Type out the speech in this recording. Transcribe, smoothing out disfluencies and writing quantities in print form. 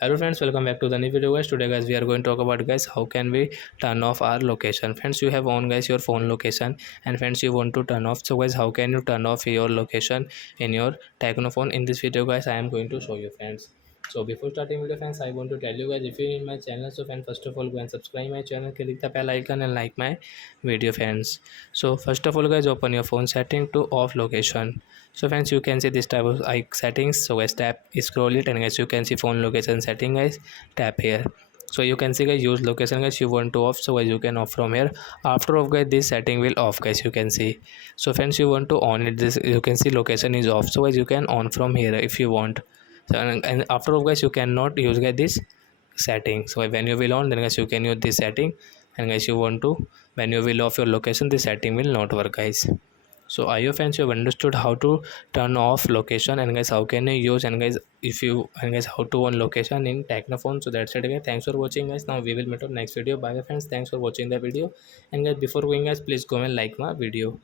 Hello friends, welcome back to the new video guys. Today guys we are going to talk about guys how can we turn off our location. Friends, you have on guys your phone location, and friends you want to turn off. So guys, how can you turn off your location in your Tecno phone? In this video guys I am going to show you friends. So before starting video friends, I want to tell you guys, if you're in my channel, so friends, first of all go and subscribe my channel, click the bell icon and like my video friends. So first of all guys, open your phone setting to off location. So friends, you can see this type of settings. So guys, tap scroll it, and guys you can see phone location setting guys, tap here. So you can see guys, use location guys, you want to off, so guys you can off from here. After off guys, this setting will off guys, you can see. So friends, you want to on it, this you can see location is off, so guys you can on from here if you want. So and after off guys, you cannot use guys this setting. So when you will on, then guys you can use this setting, and guys you want to, when you will off your location, this setting will not work guys. So I hope friends you have understood how to turn off location, and guys how can you use, and guys if you, and guys how to on location in Technophone. So that's it guys, thanks for watching guys. Now we will meet on next video. Bye friends, thanks for watching the video. And guys, before going guys, please go and like my video.